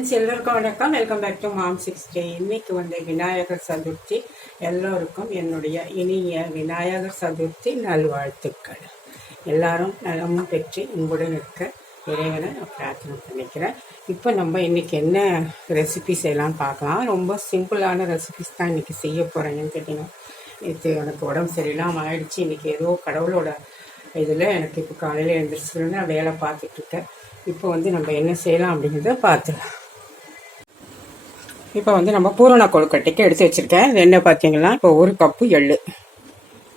Friends எல்லோருக்கும் வணக்கம். Welcome back to mom sixty இன்னைக்கு வந்து விநாயகர் சதுர்த்தி. எல்லோருக்கும் என்னுடைய இனிய விநாயகர் சதுர்த்தி நல்வாழ்த்துக்கள். எல்லாரும் நலமும் பெற்று இன்புடன் இருக்க இறைவனை நான் பிரார்த்தனை பண்ணிக்கிறேன். இப்போ நம்ம இன்னைக்கு என்ன ரெசிபி செய்யலாம்னு பார்க்கலாம். ரொம்ப சிம்பிளான ரெசிபிஸ் தான் இன்னைக்கு செய்ய போகிறேன்னு கேட்டிங்கன்னா நேற்று எனக்கு உடம்பு சரியில்லாமல் ஆயிடுச்சு. இன்றைக்கி ஏதோ கடவுளோட இதில் எனக்கு இப்போ காலையில் எழுந்திரிச்சு வேலை பார்த்துட்டு இருக்கேன். இப்போ வந்து நம்ம என்ன செய்யலாம் அப்படிங்கிறத பார்த்துக்கலாம். இப்போ வந்து நம்ம பூரண கொழுக்கட்டைக்கு எடுத்து வச்சுருக்கேன். என்ன பார்த்தீங்கன்னா இப்போ ஒரு கப்பு எள்ளு.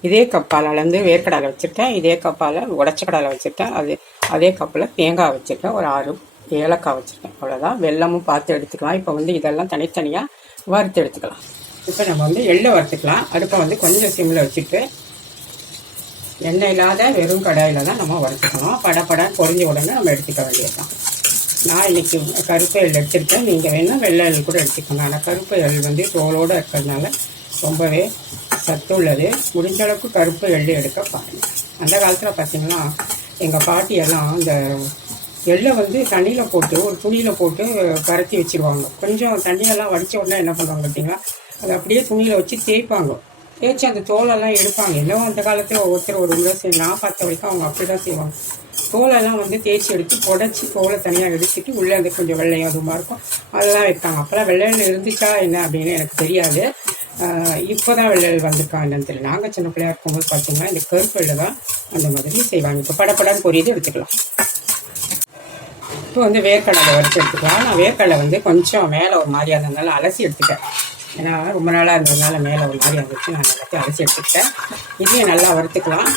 இதே கப்பால் அளந்து வேர்க்கடலை வச்சுருக்கேன். இதே கப்பால் உடச்ச கடலை வச்சுருக்கேன். அது அதே கப்பில் தேங்காய் வச்சுருக்கேன். ஒரு ஆறு ஏலக்காய் வச்சுருக்கேன். அவ்வளோதான் வெல்லமும் பார்த்து எடுத்துக்கலாம். இப்போ வந்து இதெல்லாம் தனித்தனியாக வறுத்து எடுத்துக்கலாம். இப்போ நம்ம வந்து எள்ளை வறுத்துக்கலாம். அடுப்பை வந்து கொஞ்சம் சிம்மில் வச்சுட்டு எண்ணெய் இல்லாத வெறும் கடாயில் தான் நம்ம வறுத்துக்கணும். படப்படன்னு பொறிஞ்ச உடனே நம்ம எடுத்துக்க வேண்டியது தான் நான் இன்றைக்கி கருப்பு எள் எடுத்திருக்கேன். நீங்கள் வேணால் வெள்ளை எள் கூட எடுத்துக்கோங்க. ஆனால் கருப்பு எள் வந்து தோலோடு இருக்கிறதுனால ரொம்பவே சத்து உள்ளது. முடிஞ்ச அளவுக்கு கருப்பு எள் எடுக்க பாருங்கள் அந்த காலத்தில் பார்த்தீங்கன்னா எங்கள் பாட்டியெல்லாம் இந்த எள்ளை வந்து தண்ணியில் போட்டு ஒரு துணியில் போட்டு பரத்தி வச்சுருவாங்க. கொஞ்சம் தண்ணியெல்லாம் வடித்த உடனே என்ன பண்ணுவாங்க பார்த்தீங்களா அதை அப்படியே துணியில் வச்சு தேய்ப்பாங்க. தேய்ச்சி அந்த தோலெல்லாம் எடுப்பாங்க. எல்லாம் அந்த காலத்தில் ஒவ்வொருத்தர் ஒரு முறை செய்ய நான் பார்த்த வரைக்கும் அவங்க அப்படி தான் செய்வாங்க. தோலெல்லாம் வந்து தேய்ச்சி எடுத்து புடச்சி தோலை தனியாக எடுத்துட்டு உள்ளே வந்து கொஞ்சம் வெள்ளையும் அதுமாக இருக்கும் அதெல்லாம் வைப்பாங்க. அப்போல்லாம் வெள்ளையில் இருந்துச்சா என்ன அப்படின்னு எனக்கு தெரியாது. இப்போ தான் வெள்ளையில் வந்திருக்கா என்னன்னு தெரியல. நாங்கள் சின்ன பிள்ளையாக இருக்கும்போது பார்த்தீங்கன்னா இந்த கருப்பெள்ளை தான் அந்த மாதிரி செய்வாங்க. இப்போ படப்படன்னு பொரியது எடுத்துக்கலாம். இப்போ வந்து வேர்க்கடலை வறுத்து எடுத்துக்கலாம். நான் வேர்க்கடலை வந்து கொஞ்சம் மேலே ஒரு மாதிரியாக இருந்ததுனால அலசி எடுத்துட்டேன். ஏன்னா ரொம்ப நாளாக இருந்ததுனால மேலே ஒரு மாதிரி இருந்துச்சு. நான் எல்லாத்தையும் அலசி எடுத்துக்கிட்டேன். இதையும் நல்லா வறுத்துக்கலாம்.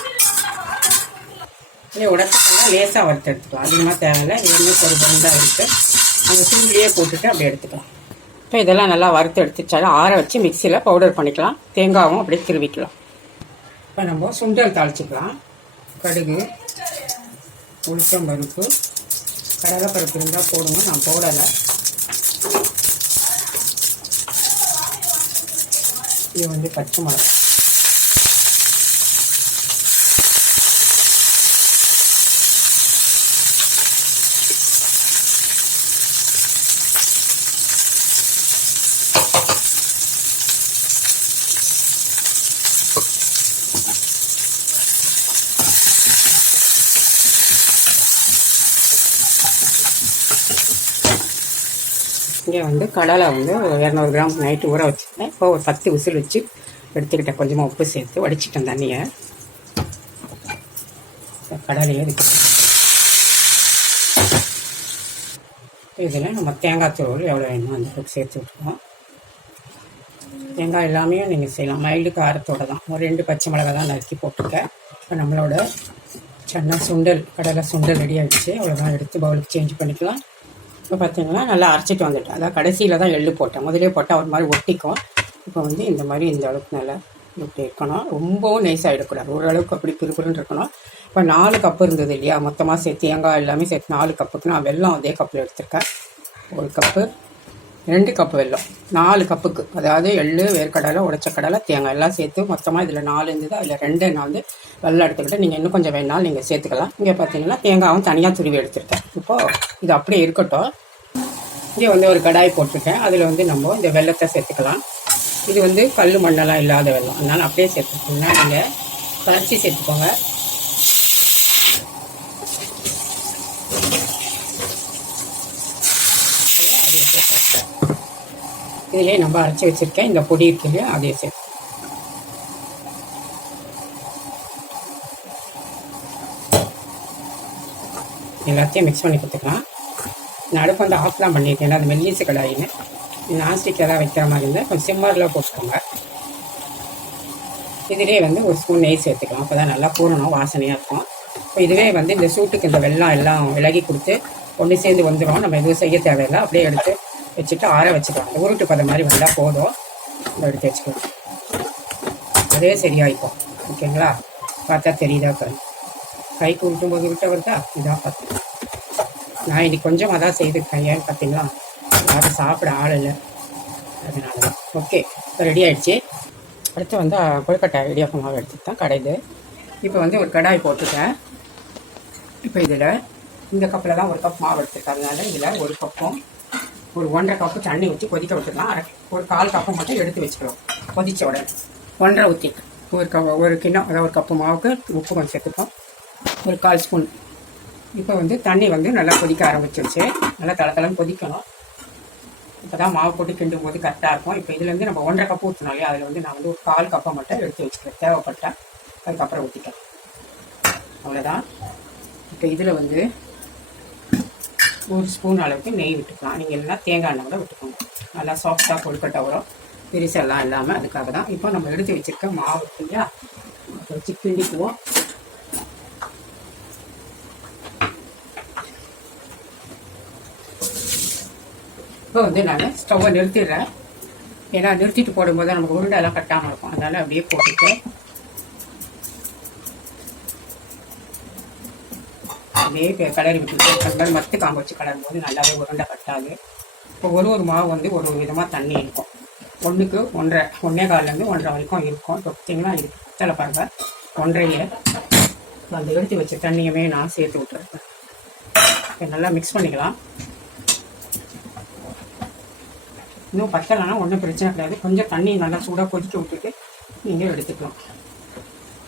இல்லை உடச்சக்கெல்லாம் லேசாக வறுத்து எடுத்துக்கலாம். அதிகமாக தேவையில்லை. இது ஒரு பந்தாக இருக்குது அந்த சூட்லேயே போட்டுட்டு அப்படியே எடுத்துக்கலாம். இப்போ இதெல்லாம் நல்லா வறுத்து எடுத்துச்சாலும் ஆற வச்சு மிக்சியில் பவுடர் பண்ணிக்கலாம். தேங்காவும் அப்படியே திருவிக்கலாம். இப்போ நம்ம சுண்டல் தாளிச்சிக்கலாம். கடுகு உளுத்தம் பருப்பு கடலைப்பருப்பு இருந்தால் போடுங்க. நான் போடலை. இது வந்து பச்சை மிளகா. இங்கே வந்து கடலை வந்து ஒரு இரநூறு கிராம் நைட்டு ஊற வச்சுருந்தேன். இப்போ ஒரு பத்து விசில் வச்சு எடுத்துக்கிட்டேன் கொஞ்சமாக உப்பு சேர்த்து வடிச்சிட்டேன் தண்ணியை. கடலையே இருக்கிறேன் இதில் நம்ம தேங்காய் தூள் எவ்வளோ வேணுமோ அந்த அளவுக்கு சேர்த்து விட்டுருவோம். தேங்காய் எல்லாமே நீங்கள் செய்யலாம். மைல்டு காரத்தோட தான். ஒரு ரெண்டு பச்சை மிளகாய் தான் நறுக்கி போட்டிருக்கேன். இப்போ நம்மளோட சன்னா சுண்டல் கடலை சுண்டல் ரெடி ஆகிடுச்சு அவ்வளோதான் எடுத்து பவுலுக்கு சேஞ்ச் பண்ணிக்கலாம். இப்போ பார்த்தீங்கன்னா நல்லா அரைச்சிட்டு வந்துட்டேன். அதான் கடைசியில் தான் எள்ளு போட்டேன். முதலே போட்டால் ஒரு மாதிரி ஒட்டிக்கும். இப்போ வந்து இந்த மாதிரி இந்த அளவுக்கு நல்லா இப்படி இருக்கணும். ரொம்பவும் நைஸ் ஆகிடக்கூடாது ஓரளவுக்கு அப்படி பிறுபிறுன்னு இருக்கணும். இப்போ நாலு கப்பு இருந்தது இல்லையா? மொத்தமாக சேர்த்து தேங்காய் எல்லாமே சேர்த்து நாலு கப்புக்கு நான் வெள்ளம் அதே கப்பில் எடுத்திருக்கேன். ஒரு கப்பு ரெண்டு கப்பு வெல்லம். நாலு கப்புக்கு அதாவது எள்ளு வேர்க்கடலை உடைச்ச கடலை தேங்காய் எல்லாம் சேர்த்து மொத்தமாக இதில் நாலு இருந்தது. அதில் ரெண்டு நான் வந்து வெள்ளம் எடுத்துக்கிட்டு நீங்கள் இன்னும் கொஞ்சம் வேணாலும் நீங்கள் சேர்த்துக்கலாம். இங்கே பார்த்தீங்கன்னா தேங்காயும் தனியாக துருவி எடுத்துருக்கேன் இப்போது இது அப்படியே இருக்கட்டும். இங்கே வந்து ஒரு கடாய் போட்டிருக்கேன். அதில் வந்து நம்ம இந்த வெள்ளத்தை சேர்த்துக்கலாம். இது வந்து கல் மண்ணெல்லாம் இல்லாத வெள்ளம் அதனால் அப்படியே சேர்த்துக்கோங்கன்னா நீங்கள் கரைச்சி சேர்த்துக்கோங்க. இதிலே நம்ம அரைச்சி வச்சுருக்கேன் இந்த பொடி இருக்கு இல்லையா சேர்த்து. எல்லாத்தையும் மிக்ஸ் பண்ணி கொடுத்துக்கலாம். நான் அடுப்பு வந்து ஆஃப் தான் பண்ணியிருக்கேன் ஏன்னா அது மெல்லிசு கடாயின்னு நான்ஸ்டிக் எதாவது வைக்கிற மாதிரி இருந்தால் கொஞ்சம் சிம்மரில் போட்டுக்கோங்க. இதிலே வந்து ஒரு ஸ்பூன் நெய் சேர்த்துக்கலாம். அப்போ தான் நல்லா பூரணும் வாசனையாக இருக்கும். இப்போ இதுவே வந்து இந்த சூட்டுக்கு இந்த வெள்ளம் எல்லாம் விலகி கொடுத்து ஒன்று சேர்ந்து வந்துடும் நம்ம எதுவும் செய்ய தேவையில்லை. அப்படியே எடுத்து வச்சுட்டு ஆற வச்சுக்கலாம் உருட்டு பதம் மாதிரி வந்தால் போதும். இதை எடுத்து வச்சுக்கலாம் அதே சரியாயிக்கும். ஓகேங்களா? பார்த்தா தெரியுதா பாருங்க. கைக்கு உருட்டும் போது உருட்ட வருதா? இதான் பார்த்தேன். நான் இன்னைக்கு கொஞ்சமாக தான் செய்திருக்கேன். ஏன்னு பார்த்தீங்களா? யாரும் சாப்பிட ஆள் இல்லை. அதனால தான் ஓகே. இப்போ ரெடி ஆகிடுச்சு அடுத்து வந்து கொழுக்கட்டை இடியாப்பம் மாவு எடுத்து தான் கடைது இப்போ வந்து ஒரு கடாய் போட்டுட்டேன் இப்போ இதில் இந்த கப்பில் தான் ஒரு கப் மாவு எடுத்துருக்கேன். அதனால இதில் ஒரு கப்பும் ஒரு ஒன்றரை கப்பு தண்ணி ஊற்றி கொதிக்க விட்டுக்கலாம் அரை ஒரு கால் கப்பு மட்டும் எடுத்து வச்சுக்கலாம் கொதிச்ச உடனே. ஒன்றரை ஊற்றி ஒரு க ஒரு கிண்ணம் அதாவது ஒரு கப்பு மாவுக்கு உப்பு கொஞ்சம் சேர்த்துப்போம். ஒரு கால் ஸ்பூன் இப்போ வந்து தண்ணி வந்து நல்லா கொதிக்க ஆரம்பிச்சிருச்சு. நல்லா தளத்தளம் கொதிக்கணும். இப்போ தான் மாவு போட்டு கிண்டும் போது கரெக்டாக இருக்கும். இப்போ இதுலேருந்து நம்ம ஒன்றரை கப்பு ஊற்றினாலே அதில் வந்து நான் வந்து ஒரு கால் கப்பை மட்டும் எடுத்து வச்சுக்கிறேன். தேவைப்பட்டால் அதுக்கப்புறம் ஊற்றிக்கலாம் அவ்வளோதான் இப்போ இதில் வந்து ஒரு ஸ்பூன் அளவுக்கு நெய் விட்டுக்கலாம். நீங்கள் இல்லைன்னா தேங்காய் எண்ணெய் கூட விட்டுக்கோங்க. நல்லா சாஃப்டாக கொழுக்கட்டை வரும். பெருசெல்லாம் இல்லாமல் அதுக்காக தான் இப்போ நம்ம எடுத்து வச்சுருக்க மாவு இல்லையா? வச்சு கிண்டிக்குவோம். இப்போ வந்து நான் ஸ்டவ்வை நிறுத்திடுறேன். ஏன்னா நிறுத்திட்டு போடும்போது நமக்கு உருண்டை எல்லாம் கட்டாமல் இருக்கும். அதனால் அப்படியே போட்டுட்டு அதே கலர் கிளறி விட்டுட்டு மத்து காம்பு வச்சு கலரும் போது நல்லாவே உருண்டை கட்டாது இப்போ ஒரு ஒரு மாவு வந்து ஒரு ஒரு விதமாக தண்ணி இருக்கும். ஒன்றுக்கு ஒன்றரை ஒன்றே கால்லேருந்து ஒன்றரை வரைக்கும் இருக்கும். தொத்திங்கன்னா பார்த்தீங்கன்னா இது பத்தலை பாருங்க ஒன்றைய அந்த எடுத்து வச்ச தண்ணியுமே நான் சேர்த்து விட்டுருக்கேன் நல்லா மிக்ஸ் பண்ணிக்கலாம். இன்னும் பத்தலைன்னா ஒன்றும் பிரச்சனை கிடையாது. கொஞ்சம் தண்ணி நல்லா சூடாக கொதிக்க விட்டுட்டு நீங்கள் எடுத்துக்கலாம்.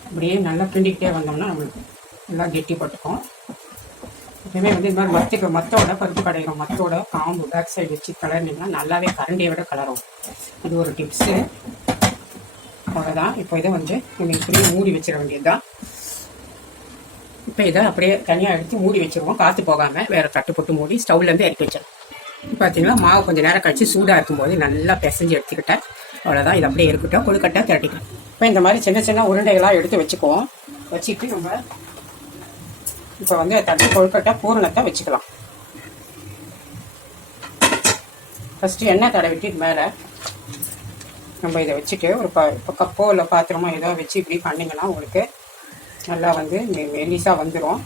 அப்படியே நல்லா கிண்டிக்கிட்டே வந்தோம்னா நம்மளுக்கு நல்லா கெட்டிப்பட்டுக்கும். எப்பயுமே வந்து இந்த மாதிரி மத்துக்கு மத்தோட பருப்பு கடையிறோம். மத்தோட காம்பு பேக் சைடு வச்சு கலர்னிங்கன்னா நல்லாவே கரண்டியை விட கலரும். இது ஒரு டிப்ஸு அவ்வளோதான் இப்போ இதை வந்து நீங்கள் இப்படியே மூடி வச்சிட வேண்டியதுதான். இப்போ இதை அப்படியே தனியாக எடுத்து மூடி வச்சிருவோம். காற்று போகாமல் வேறு தட்டு போட்டு மூடி ஸ்டவ்லேருந்து இறக்கி வச்சிடும் பார்த்தீங்கன்னா மாவு கொஞ்சம் நேரம் கழிச்சு சூடாக இருக்கும்போது நல்லா பிசைஞ்சு எடுத்துக்கிட்டேன். அவ்வளோதான் இது அப்படியே இருக்கட்டும். கொழுக்கட்டை திரட்டிக்கலாம். இப்போ இந்த மாதிரி சின்ன சின்ன உருண்டைகளாக எடுத்து வச்சுக்குவோம். வச்சுட்டு நம்ம இப்போ வந்து தட்டு கொழுக்கட்டை பூரணத்தை வச்சுக்கலாம். ஃபஸ்ட்டு எண்ணெய் தடவிட்டு மேலே நம்ம இதை வச்சுட்டு ஒரு ப இப்போ கப்போ இல்லை பாத்திரமோ ஏதோ வச்சு இப்படி பண்ணிங்கன்னா உங்களுக்கு நல்லா வந்து மெலிசாக வந்துடும்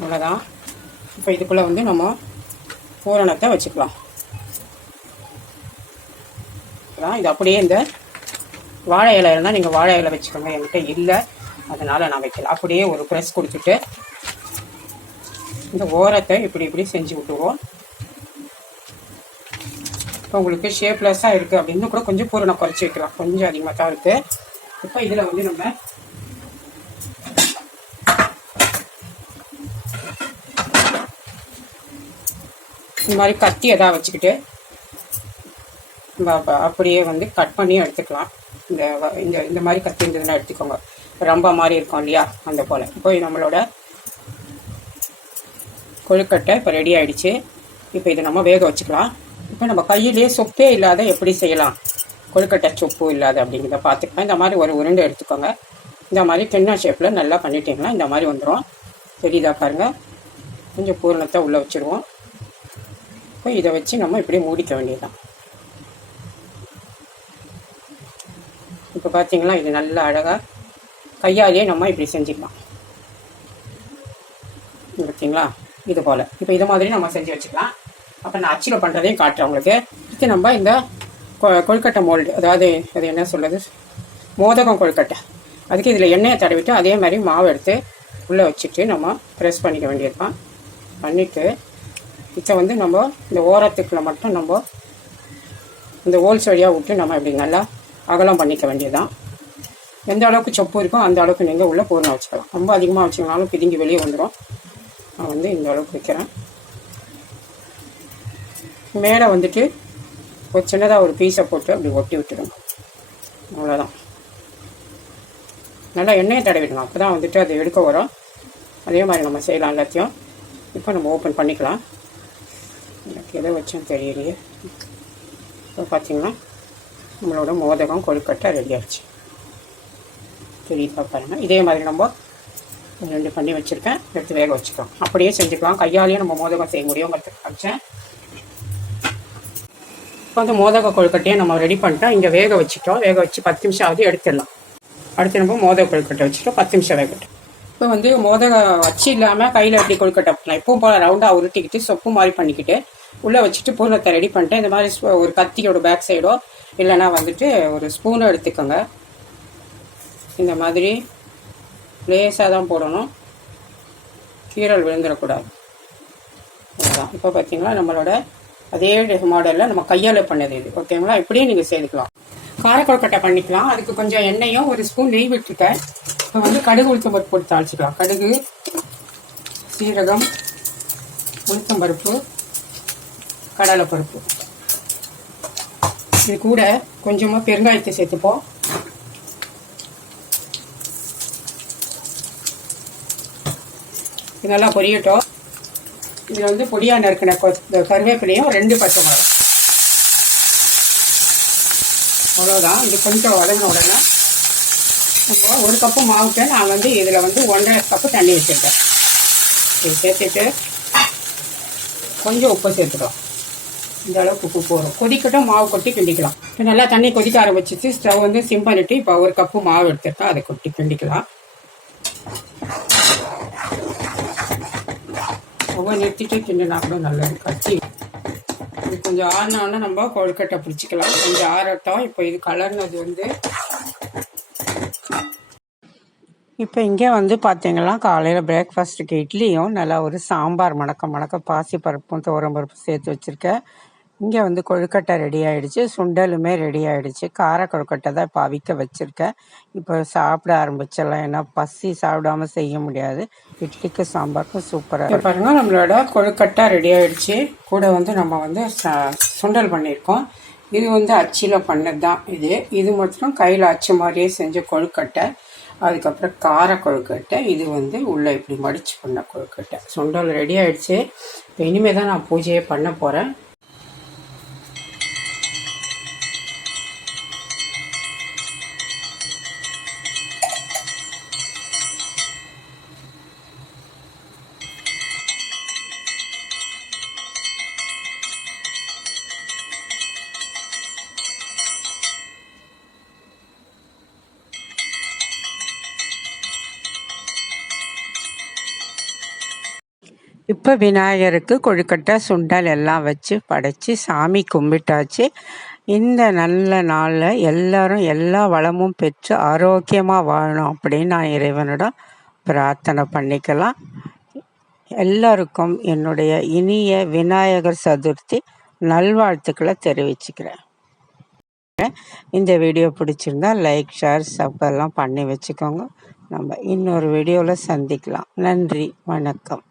அவ்வளோதான் இப்போ இதுக்குள்ளே வந்து நம்ம பூரணத்தை வச்சுக்கலாம். அதான் இது அப்படியே இந்த வாழை இலை இருந்தால் நீங்கள் வாழை இலை வச்சுக்கோங்க. என்கிட்ட இல்லை. அதனால் நான் வைக்கல. அப்படியே ஒரு ப்ரெஸ் கொடுத்துட்டு இந்த ஓரத்தை இப்படி இப்படி செஞ்சு விட்டுருவோம். இப்போ உங்களுக்கு ஷேப்லெஸ்ஸாக இருக்குது அப்படின்னு கூட கொஞ்சம் பூரணம் குறைச்சி வைக்கலாம். கொஞ்சம் அதிகமாக தான் இருக்குது இப்போ இதில் வந்து நம்ம இந்த மாதிரி கத்தி எதாவது வச்சுக்கிட்டு அப்படியே வந்து கட் பண்ணி எடுத்துக்கலாம். இந்த வ- இந்த இந்த மாதிரி கத்தி இருந்ததுன்னா எடுத்துக்கோங்க. ரொம்ப மாதிரி இருக்கும் இல்லையா? அந்த போல். இப்போ நம்மளோட கொழுக்கட்டை இப்போ ரெடி ஆகிடுச்சு இப்போ இதை நம்ம வேக வச்சுக்கலாம். இப்போ நம்ம கையிலேயே சொப்பே இல்லாத எப்படி செய்யலாம்? கொழுக்கட்டை சொப்பு இல்லாத அப்படிங்கிறத பார்த்துக்கலாம். இந்த மாதிரி ஒரு உருண்டை எடுத்துக்கோங்க. இந்த மாதிரி கிண்ண ஷேப்பில் நல்லா பண்ணிட்டீங்கன்னா இந்த மாதிரி வந்துடும் தெரியுதா பாருங்கள் கொஞ்சம் பூரணத்தை உள்ளே வச்சுருவோம். இப்போ இதை வச்சு நம்ம இப்படி மூடிக்க வேண்டியதுதான். இப்போ பார்த்தீங்களா இது நல்ல அழகாக கையாலேயே நம்ம இப்படி செஞ்சுக்கலாம். பார்த்தீங்களா இது போல். இப்போ இது மாதிரி நம்ம செஞ்சு வச்சுக்கலாம். அப்போ நான் அச்சில் பண்ணுறதையும் காட்டுறேன் உங்களுக்கு. இது நம்ம இந்த கொ- கொழுக்கட்டை மோல்டு அதாவது அது என்ன சொல்கிறது மோதகம் கொழுக்கட்டை. அதுக்கு இதில் எண்ணெயை தடவிட்டு அதே மாதிரி மாவு எடுத்து உள்ளே வச்சுட்டு நம்ம ப்ரெஸ் பண்ணிக்க வேண்டியது பண்ணிவிட்டு இதை வந்து நம்ம இந்த ஓரத்துக்குள்ள மட்டும் நம்ம இந்த ஹோல்ஸ் வழியாக விட்டு நம்ம இப்படி நல்லா அகலம் பண்ணிக்க வேண்டியதுதான். எந்த அளவுக்கு சொப்பு இருக்கோ அந்த அளவுக்கு நீங்கள் உள்ளே பூர்ணம் வச்சுக்கலாம். ரொம்ப அதிகமாக வச்சிங்கனாலும் பிதுங்கி வெளியே வந்துடும் நான் வந்து இந்த அளவுக்கு வைக்கிறேன். மேலே வந்துட்டு ஒரு சின்னதாக ஒரு பீஸை போட்டு அப்படி ஒட்டி விட்டுடுங்க அவ்வளோதான் நல்லா எண்ணெயை தடவிடணும். அப்போ தான் வந்துட்டு அதை எடுக்க வரும். அதே மாதிரி நம்ம செய்யலாம் எல்லாத்தையும். இப்போ நம்ம ஓப்பன் பண்ணிக்கலாம். எனக்கு எதை வச்சோம் தெரியலையே. இப்போ பார்த்தீங்கன்னா நம்மளோட மோதகம் கொழுக்கட்டை ரெடி ஆகிடுச்சு தெரியுதா பாருங்க. இதே மாதிரி நம்ம ரெண்டு பண்ணி வச்சுருக்கேன். எடுத்து வேக வச்சுக்கலாம். அப்படியே செஞ்சுக்கலாம். கையாலேயே நம்ம மோதகம் செய்ய முடியுங்கிறதுக்கு காமிச்சேன். இப்போ வந்து மோதக கொழுக்கட்டையை நம்ம ரெடி பண்ணிட்டோம். இங்கே வேக வச்சுட்டோம். வேக வச்சு பத்து நிமிஷம் ஆகுது எடுத்துடலாம். அடுத்து நம்ம மோதக கொழுக்கட்டை வச்சுட்டோம். பத்து நிமிஷம் வேகட்டும். இப்போ வந்து மோதக வச்சு இல்லாமல் கையில் எப்படி கொழுக்கட்டை பண்ணலாம். எப்பவும் போல் ரவுண்டாக உருட்டிக்கிட்டு சொப்பு மாதிரி பண்ணிக்கிட்டு உள்ளே வச்சுட்டு பூரணத்தை ரெடி பண்ணிட்டேன். இந்த மாதிரி ஒரு கத்தியோட பேக் சைடோ இல்லைன்னா வந்துட்டு ஒரு ஸ்பூன் எடுத்துக்கோங்க. இந்த மாதிரி லேசாக தான் போடணும். கீரல் விழுந்துடக்கூடாது அதுதான் இப்போ பார்த்தீங்களா நம்மளோட அதே மாடலில் நம்ம கையால் பண்ணது இது. ஓகேங்களா இப்படியே நீங்கள் செய்துக்கலாம். காரக்கொழுக்கட்டை பண்ணிக்கலாம். அதுக்கு கொஞ்சம் எண்ணெயும் ஒரு ஸ்பூன் நெய் விட்டுருக்கேன் இப்போ வந்து கடுகு உளுத்தம் பருப்பு போட்டு தாளிச்சிக்கலாம். கடுகு சீரகம் உளுத்தம் பருப்பு கடலைப்பருப்பு. இது கூட கொஞ்சமாக பெருங்காயத்தை சேர்த்துப்போம். இது நல்லா பொரியட்டும். இதில் வந்து பொடியாக நறுக்கின கொ கருவேப்பிலையும் ரெண்டு பச்சை மிளகா அவ்வளோதான் இது கொஞ்சம் வதங்கின உடனே நம்ம ஒரு கப்பு மாவுக்கு நான் வந்து இதில் வந்து ஒன்றரை கப்பு தண்ணி வச்சுருக்கேன் இது சேர்த்துட்டு கொஞ்சம் உப்பு சேர்த்துக்கலாம் இந்த அளவுக்கு உப்பு போகிறோம் கொதிக்கட்டும் மாவு கொட்டி கிண்டிக்கலாம். இப்போ நல்லா தண்ணி கொதிக்க ஆரம்பிச்சிச்சு. ஸ்டவ் வந்து சிம் பண்ணிட்டு இப்போ ஒரு கப்பு மாவு எடுத்துருக்கா அதை கொட்டி கிண்டிக்கலாம். ஒவ்வொரு நிறுத்திட்டு கிண்டினா கூட நல்லது. கட்டி. இது கொஞ்சம் ஆறினோன்னா நம்ம கொழுக்கட்டை பிடிச்சிக்கலாம். கொஞ்சம் ஆறட்டும் இப்போ இது கலர்னது வந்து இப்போ இங்கே வந்து பார்த்தீங்கன்னா காலையில் பிரேக்ஃபாஸ்ட்டுக்கு இட்லியும் நல்லா ஒரு சாம்பார் மணக்க மணக்க பாசி பருப்பும் துவரம் பருப்பு சேர்த்து வச்சுருக்கேன். இங்கே வந்து கொழுக்கட்டை ரெடி ஆயிடுச்சு. சுண்டலுமே ரெடி ஆயிடுச்சு. கார கொழுக்கட்டை தான் இப்போ அவிக்க வச்சுருக்கேன். இப்போ சாப்பிட ஆரம்பிச்சிடலாம். ஏன்னா பசி சாப்பிடாம செய்ய முடியாது. இட்லிக்கு சாம்பாருக்கும் சூப்பராக பாருங்க நம்மளோட கொழுக்கட்டை ரெடி ஆயிடுச்சு. கூட வந்து நம்ம வந்து ச- சுண்டல் பண்ணியிருக்கோம். இது வந்து அச்சில் பண்ணது தான் இது. இது மாத்திரம் கையில் அச்சு மாதிரியே செஞ்ச கொழுக்கட்டை. அதுக்கப்புறம் கார கொழுக்கட்டை. இது வந்து உள்ளே இப்படி மடிச்சு பண்ண கொழுக்கட்டை. சுண்டல் ரெடி ஆயிடுச்சு. இப்போ இனிமேல் தான் நான் பூஜையே பண்ண போகிறேன் இப்போ விநாயகருக்கு கொழுக்கட்டை சுண்டல் எல்லாம் வச்சு படைச்சி சாமி கும்பிட்டாச்சு. இந்த நல்ல நாளில் எல்லாரும் எல்லா வளமும் பெற்று ஆரோக்கியமாக வாழணும் அப்படின்னு நான் இறைவனிடம் பிரார்த்தனை பண்ணிக்கலாம். எல்லாருக்கும் என்னுடைய இனிய விநாயகர் சதுர்த்தி நல்வாழ்த்துக்களை தெரிவிச்சுக்கிறேன். இந்த வீடியோ பிடிச்சிருந்தா லைக் ஷேர் சப்பெல்லாம் பண்ணி வச்சுக்கோங்க. நம்ம இன்னொரு வீடியோவில் சந்திக்கலாம். நன்றி வணக்கம்.